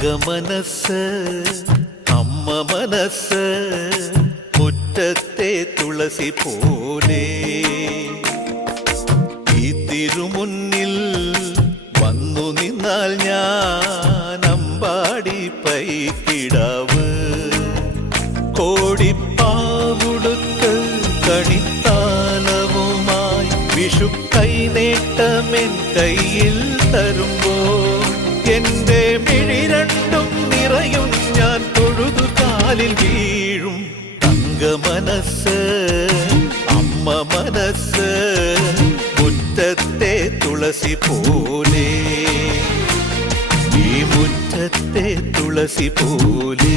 തങ്കമനസ് അമ്മ മനസ് മുറ്റത്തെ തുളസി പോലെ ഈ തിരുമുന്നിൽ വന്നു നിന്നാൽ ഞാൻ അമ്പാടി പൈക്കിടാവ് കോടിപ്പാവുടുത്ത് കണിത്താലവുമായി വിഷു കൈനേട്ടമെൻ കയ്യിൽ തരുമ്പോൾ എന്റെ മിഴി രണ്ടും നിറയും ഞാൻ തൊഴുതു കാലിൽ വീഴും തങ്കമനസ് അമ്മ മനസ് മുറ്റത്തെ തുളസി പോലെ ഈ മുറ്റത്തെ തുളസി പോലെ